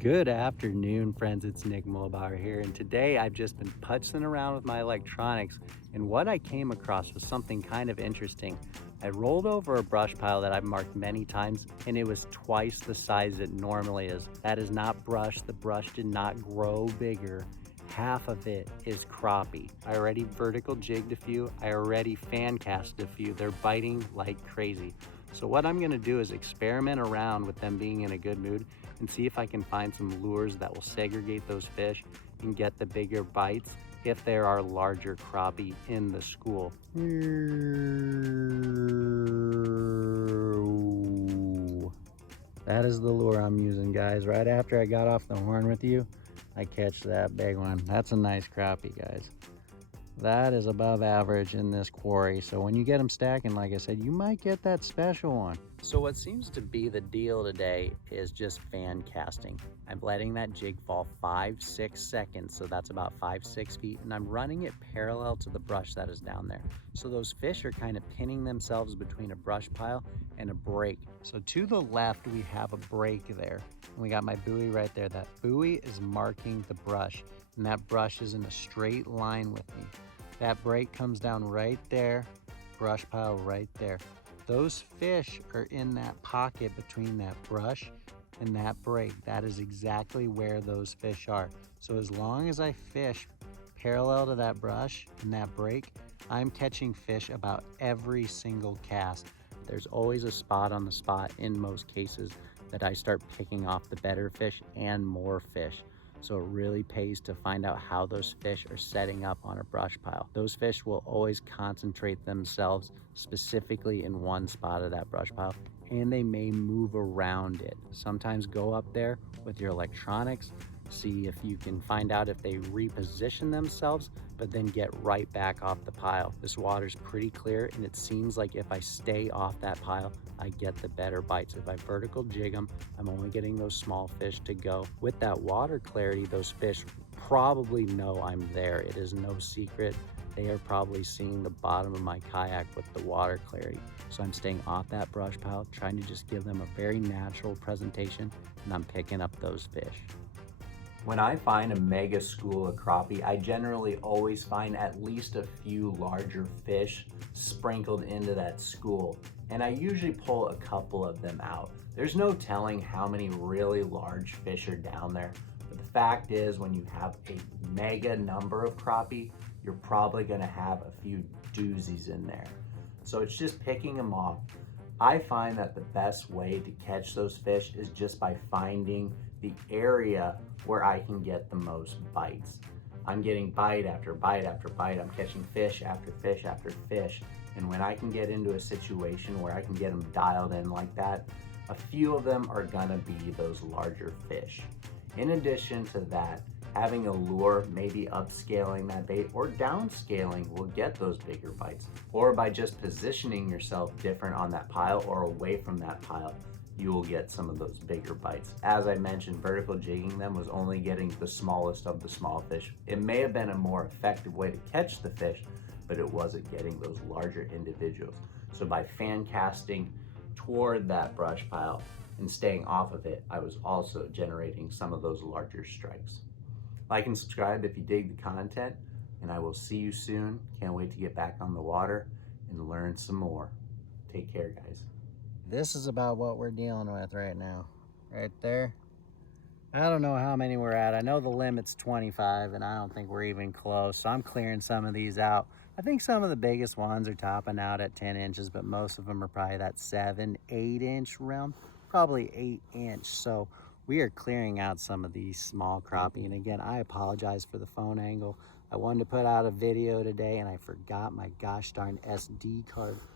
Good afternoon, friends. It's Nick Mulbauer here, and today I've just been putzing around with my electronics, and what I came across was something kind of interesting. I rolled over a brush pile that I've marked many times, and it was twice the size it normally is. That is not brush. The brush did not grow bigger. Half of it is crappie. I already vertical jigged a few. I already fan casted a few. They're biting like crazy. So what I'm gonna do is experiment around with them being in a good mood and see if I can find some lures that will segregate those fish and get the bigger bites if there are larger crappie in the school. That is the lure I'm using, guys. Right after I got off the horn with you, I catch that big one. That's a nice crappie, guys. That is above average in this quarry. So when you get them stacking, like I said, you might get that special one. So what seems to be the deal today is just fan casting. I'm letting that jig fall 5-6 seconds. So that's about 5-6 feet. And I'm running it parallel to the brush that is down there. So those fish are kind of pinning themselves between a brush pile and a break. So to the left, we have a break there. And we got my buoy right there. That buoy is marking the brush, and that brush is in a straight line with me. That break comes down right there, brush pile right there. Those fish are in that pocket between that brush and that break. That is exactly where those fish are. So as long as I fish parallel to that brush and that break, I'm catching fish about every single cast. There's always a spot on the spot in most cases that I start picking off the better fish and more fish. So it really pays to find out how those fish are setting up on a brush pile. Those fish will always concentrate themselves specifically in one spot of that brush pile, and they may move around it. Sometimes go up there with your electronics, see if you can find out if they reposition themselves, but then get right back off the pile. This water's pretty clear, and it seems like if I stay off that pile, I get the better bites. If I vertical jig them, I'm only getting those small fish to go. With that water clarity, those fish probably know I'm there. It is no secret. They are probably seeing the bottom of my kayak with the water clarity. So I'm staying off that brush pile, trying to just give them a very natural presentation, and I'm picking up those fish. When I find a mega school of crappie, I generally always find at least a few larger fish sprinkled into that school, and I usually pull a couple of them out. There's no telling how many really large fish are down there, but the fact is when you have a mega number of crappie, you're probably gonna have a few doozies in there. So it's just picking them off. I find that the best way to catch those fish is just by finding the area where I can get the most bites. I'm getting bite after bite after bite. I'm catching fish after fish after fish. And when I can get into a situation where I can get them dialed in like that, a few of them are gonna be those larger fish. In addition to that, having a lure, maybe upscaling that bait or downscaling will get those bigger bites. Or by just positioning yourself different on that pile or away from that pile, you will get some of those bigger bites. As I mentioned, vertical jigging them was only getting the smallest of the small fish. It may have been a more effective way to catch the fish, but it wasn't getting those larger individuals. So by fan casting toward that brush pile and staying off of it, I was also generating some of those larger strikes. Like and subscribe if you dig the content, and I will see you soon. Can't wait to get back on the water and learn some more. Take care, guys. This is about what we're dealing with right now. Right there. I don't know how many we're at. I know the limit's 25, and I don't think we're even close. So I'm clearing some of these out. I think some of the biggest ones are topping out at 10 inches, but most of them are probably that 7-8 inch realm, probably 8 inch. So we are clearing out some of these small crappie. And again, I apologize for the phone angle. I wanted to put out a video today and I forgot my gosh darn SD card.